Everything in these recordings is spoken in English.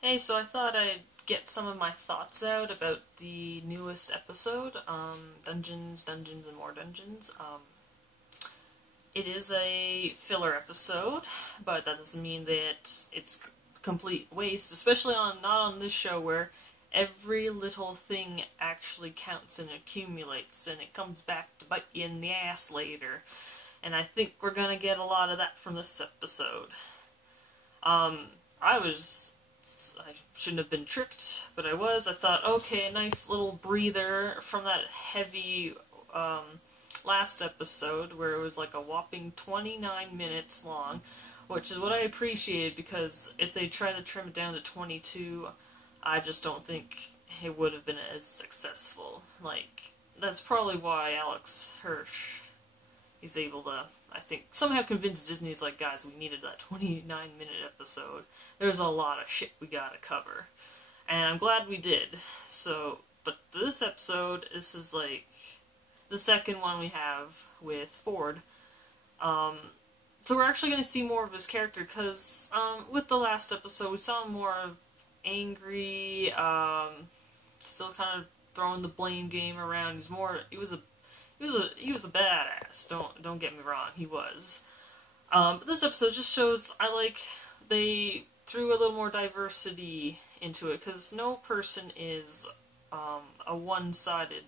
Hey, so I thought I'd get some of my thoughts out about the newest episode, Dungeons, Dungeons, and More Dungeons. It is a filler episode, but that doesn't mean that it's complete waste, especially not on this show where every little thing actually counts and accumulates, and it comes back to bite you in the ass later. And I think we're gonna get a lot of that from this episode. I was I shouldn't have been tricked, but I was. I thought, okay, a nice little breather from that heavy last episode where it was like a whopping 29 minutes long, which is what I appreciated because if they tried to trim it down to 22, I just don't think it would have been as successful. Like, that's probably why Alex Hirsch is able to, I think, somehow convince Disney's like, guys, we needed that 29-minute episode. There's a lot of shit we gotta cover. And I'm glad we did. So, but this episode, this is like the second one we have with Ford. So we're actually going to see more of his character, because with the last episode, we saw him more of angry, still kind of throwing the blame game around. He was a badass. Don't get me wrong, he was. But this episode just shows they threw a little more diversity into it, because no person is a one-sided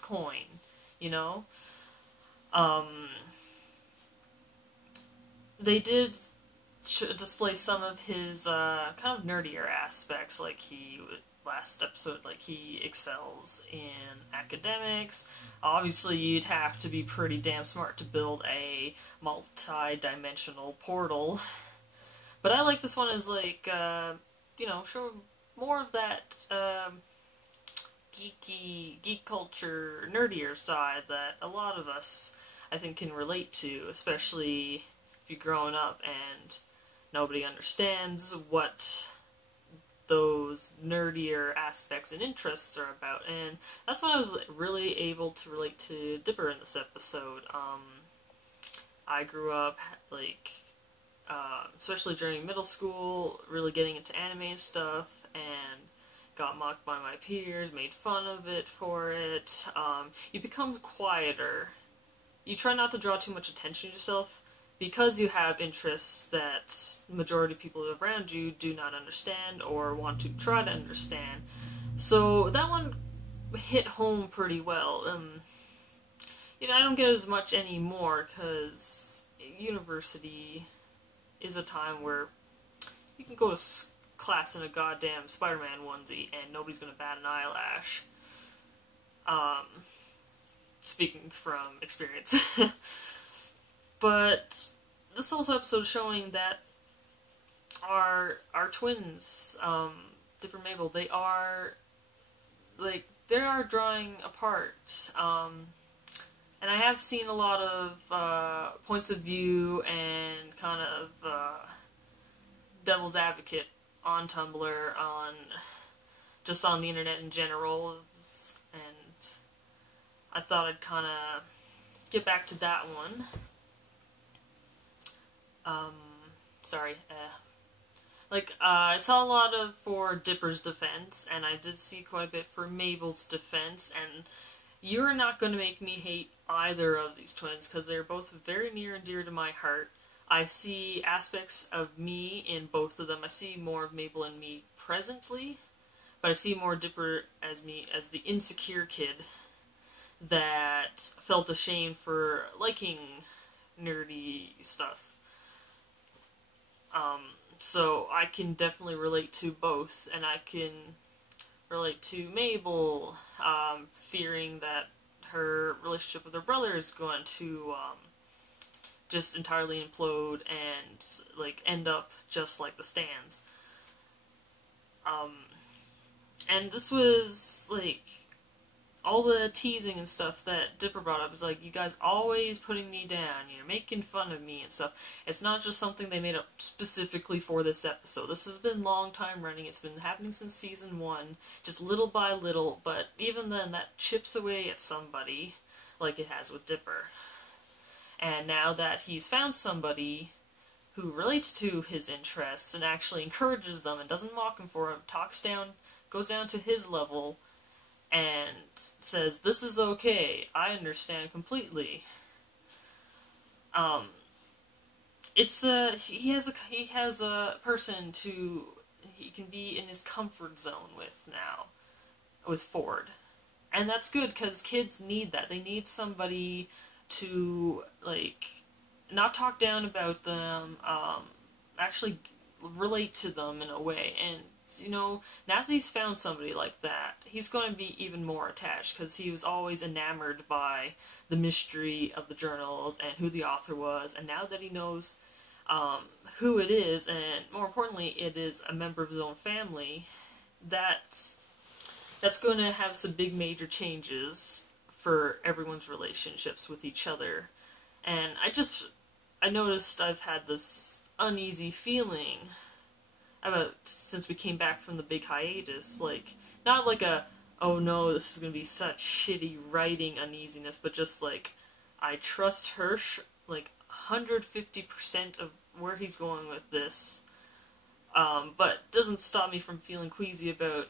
coin, you know? They did display some of his kind of nerdier aspects, like last episode, like he excels in academics. Obviously, you'd have to be pretty damn smart to build a multi-dimensional portal. But I like this one as like, show more of that geek culture, nerdier side that a lot of us, I think, can relate to, especially if you're growing up and nobody understands what those nerdier aspects and interests are about. And that's when I was really able to relate to Dipper in this episode. I grew up, especially during middle school, really getting into anime and stuff, and got mocked by my peers, made fun of it for it. You become quieter. You try not to draw too much attention to yourself, because you have interests that the majority of people around you do not understand or want to try to understand. So that one hit home pretty well. I don't get as much anymore, because university is a time where you can go to class in a goddamn Spider-Man onesie and nobody's gonna bat an eyelash. Speaking from experience. But this whole episode is showing that our twins, Dipper and Mabel, they are drawing apart. And I have seen a lot of points of view and kind of devil's advocate on Tumblr, just on the internet in general, and I thought I'd kind of get back to that one. I saw a lot for Dipper's defense, and I did see quite a bit for Mabel's defense, and you're not going to make me hate either of these twins, because they're both very near and dear to my heart. I see aspects of me in both of them. I see more of Mabel and me presently, but I see more Dipper as me as the insecure kid that felt ashamed for liking nerdy stuff. So I can definitely relate to both, and I can relate to Mabel, fearing that her relationship with her brother is going to just entirely implode and end up just like the Stans. And this was all the teasing and stuff that Dipper brought up is you guys always putting me down, you're making fun of me and stuff. It's not just something they made up specifically for this episode. This has been long time running. It's been happening since season 1, just little by little, but even then that chips away at somebody, like it has with Dipper. And now that he's found somebody who relates to his interests and actually encourages them and doesn't mock him for it, goes down to his level and says, "This is okay, I understand completely." He has a person he can be in his comfort zone with now, with Ford. And that's good, because kids need that. They need somebody to, like, not talk down about them, actually relate to them in a way. And, you know, now that he's found somebody like that, he's going to be even more attached, because he was always enamored by the mystery of the journals and who the author was. And now that he knows who it is, and more importantly, it is a member of his own family, that's going to have some big major changes for everyone's relationships with each other. And I noticed I've had this uneasy feeling about since we came back from the big hiatus, like, not like a, oh no, this is going to be such shitty writing uneasiness, but just like, I trust Hirsch, like, 150% of where he's going with this, but doesn't stop me from feeling queasy about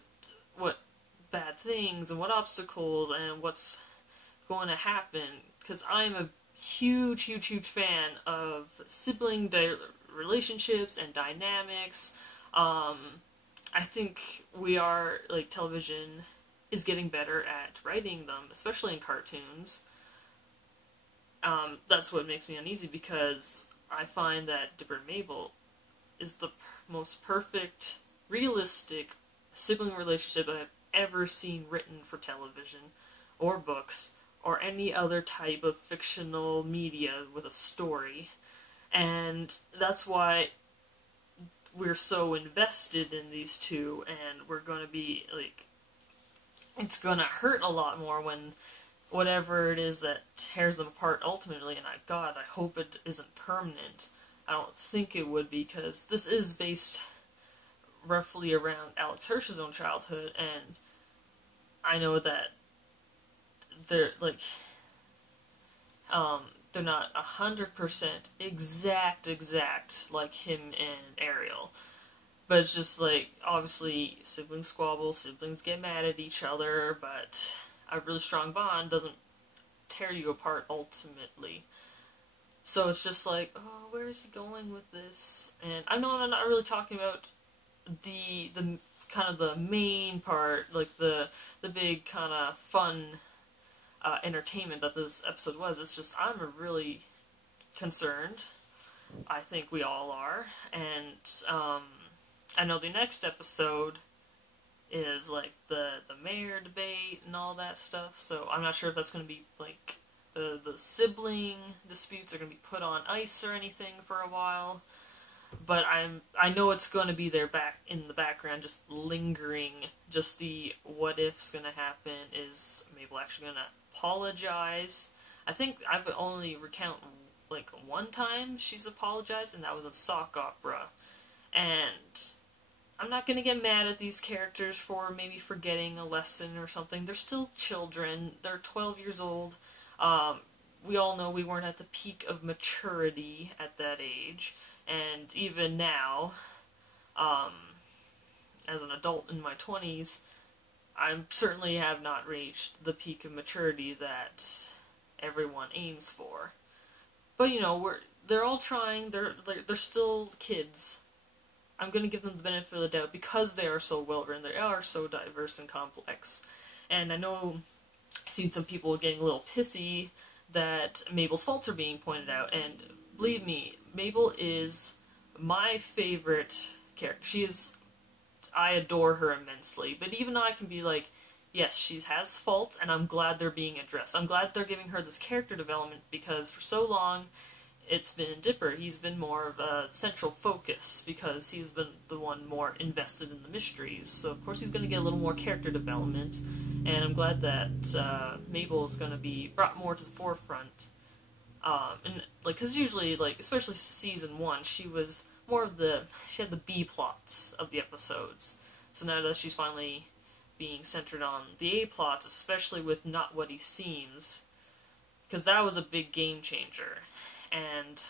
what bad things and what obstacles and what's going to happen, because I'm a huge fan of sibling relationships and dynamics. I think television is getting better at writing them, especially in cartoons. That's what makes me uneasy, because I find that Dipper and Mabel is the most perfect, realistic sibling relationship I've ever seen written for television, or books, or any other type of fictional media with a story. And that's why we're so invested in these two, and we're going to be, like, it's going to hurt a lot more when whatever it is that tears them apart ultimately, and I hope it isn't permanent. I don't think it would be, because this is based roughly around Alex Hirsch's own childhood, and I know that they're, like, they're not 100% exact like him and Ariel. But it's just, like, obviously, siblings squabble, siblings get mad at each other, but a really strong bond doesn't tear you apart ultimately. So it's just like, oh, where is he going with this? And I know I'm not really talking about the kind of the main part, like the big kind of fun entertainment that this episode was. It's just, I'm really concerned. I think we all are. And I know the next episode is like the mayor debate and all that stuff, so I'm not sure if that's going to be like the sibling disputes are going to be put on ice or anything for a while, but I know it's going to be there back in the background, just lingering. Just the what if's going to happen. Is Mabel actually going to apologize? I think I've only recount like one time she's apologized, and that was in Sock Opera. And I'm not going to get mad at these characters for maybe forgetting a lesson or something. They're still children. They're 12 years old. We all know we weren't at the peak of maturity at that age. And even now, as an adult in my 20s, I certainly have not reached the peak of maturity that everyone aims for. But, you know, they're all trying. They're still kids. I'm going to give them the benefit of the doubt because they are so well-written. They are so diverse and complex. And I know I've seen some people getting a little pissy that Mabel's faults are being pointed out. And believe me, Mabel is my favorite character. I adore her immensely. But even I can be like, yes, she has faults, and I'm glad they're being addressed. I'm glad they're giving her this character development, because for so long it's been Dipper. He's been more of a central focus because he's been the one more invested in the mysteries. So of course he's going to get a little more character development, and I'm glad that Mabel is going to be brought more to the forefront. And like, because usually, like, especially season 1, she was more of she had the B plots of the episodes. So now that she's finally being centered on the A plots, especially with Not What He Seems, because that was a big game changer. And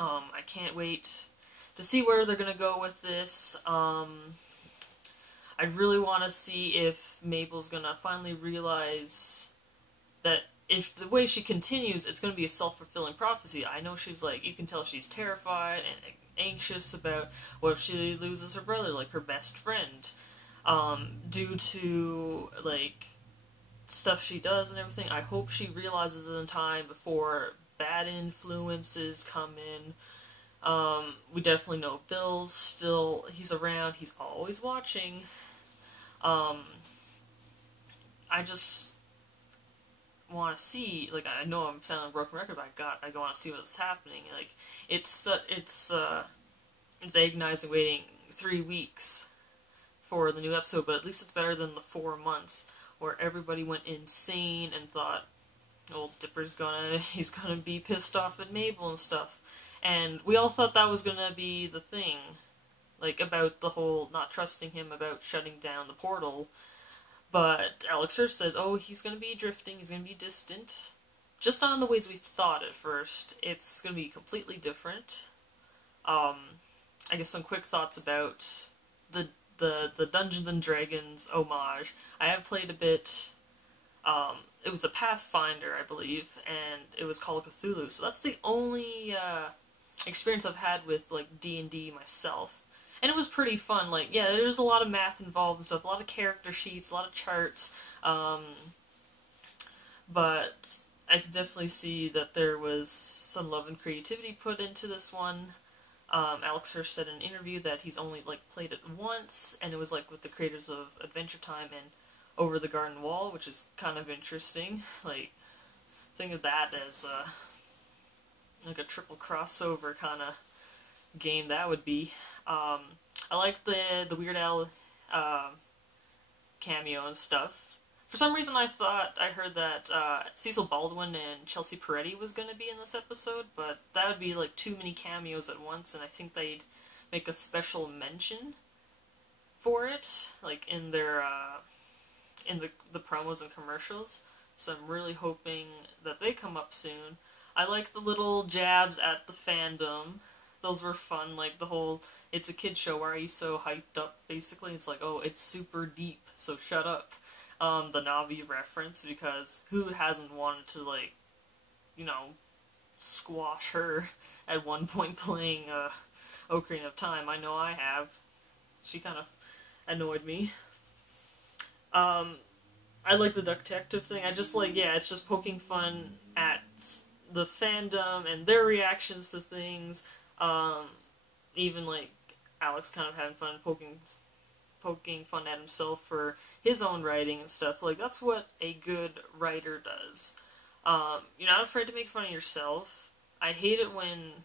I can't wait to see where they're gonna go with this. I really want to see if Mabel's gonna finally realize that if the way she continues, it's gonna be a self-fulfilling prophecy. I know she's like, you can tell she's terrified and anxious about what if she loses her brother, like her best friend, due to like stuff she does and everything. I hope she realizes it in time before bad influences come in. We definitely know Bill's still, he's around, he's always watching. I just want to see, like, I know I'm sounding a broken record, but I want to see what's happening. Like, it's agonizing waiting 3 weeks for the new episode, but at least it's better than the 4 months where everybody went insane and thought, old Dipper's he's gonna be pissed off at Mabel and stuff. And we all thought that was gonna be the thing. Like, about the whole not trusting him, about shutting down the portal. But Alex Hirsch said, oh, he's gonna be drifting, he's gonna be distant. Just not in the ways we thought at first. It's gonna be completely different. I guess some quick thoughts about the Dungeons and Dragons homage. I have played a bit. It was a Pathfinder, I believe, and it was Call of Cthulhu. So that's the only experience I've had with like D&D myself, and it was pretty fun. Like, yeah, there's a lot of math involved and stuff, a lot of character sheets, a lot of charts. But I could definitely see that there was some love and creativity put into this one. Alex Hirsch said in an interview that he's only like played it once, and it was like with the creators of Adventure Time and Over the Garden Wall, which is kind of interesting. Like, think of that as like a triple crossover kind of game that would be. I like the Weird Al cameo and stuff. For some reason I heard that Cecil Baldwin and Chelsea Peretti was going to be in this episode, but that would be like too many cameos at once, and I think they'd make a special mention for it, like in their in the promos and commercials. So I'm really hoping that they come up soon. I like the little jabs at the fandom. Those were fun, like the whole, it's a kid show, why are you so hyped up, basically. It's like, oh, it's super deep, so shut up. The Navi reference, because who hasn't wanted to, like, you know, squash her at one point playing Ocarina of Time? I know I have. She kind of annoyed me. I like the detective thing. I just like, yeah, it's just poking fun at the fandom and their reactions to things. Even like Alex kind of having fun poking fun at himself for his own writing and stuff. Like, that's what a good writer does. You're not afraid to make fun of yourself. I hate it when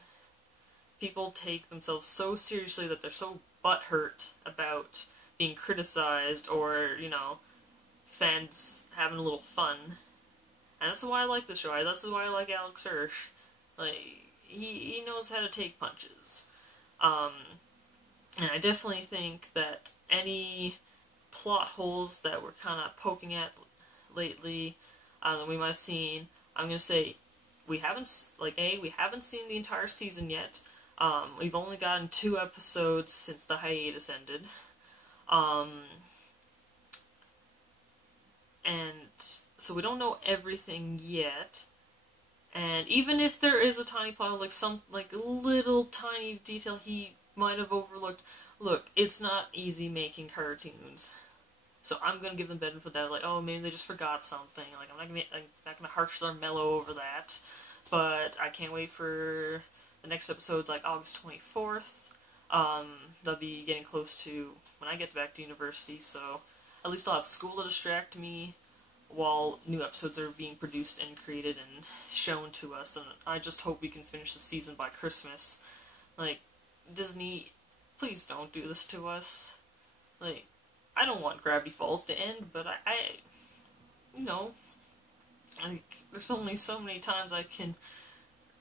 people take themselves so seriously that they're so butthurt about being criticized or, you know, fans having a little fun. And this is why I like the show. This is why I like Alex Hirsch. Like, he knows how to take punches. And I definitely think that any plot holes that we're kind of poking at lately, that we might have seen, I'm going to say, we haven't seen the entire season yet. We've only gotten 2 episodes since the hiatus ended. And so we don't know everything yet. And even if there is a tiny plot, like a little tiny detail he might have overlooked, look, it's not easy making cartoons. So I'm gonna give them benefit of that, like, oh, maybe they just forgot something. Like, I'm not gonna harsh their mellow over that. But I can't wait for the next episode's like August 24th. They'll be getting close to when I get back to university, so at least I'll have school to distract me while new episodes are being produced and created and shown to us, and I just hope we can finish the season by Christmas. Like, Disney, please don't do this to us. Like, I don't want Gravity Falls to end, but I you know, like, there's only so many times I can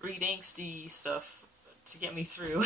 read angsty stuff to get me through.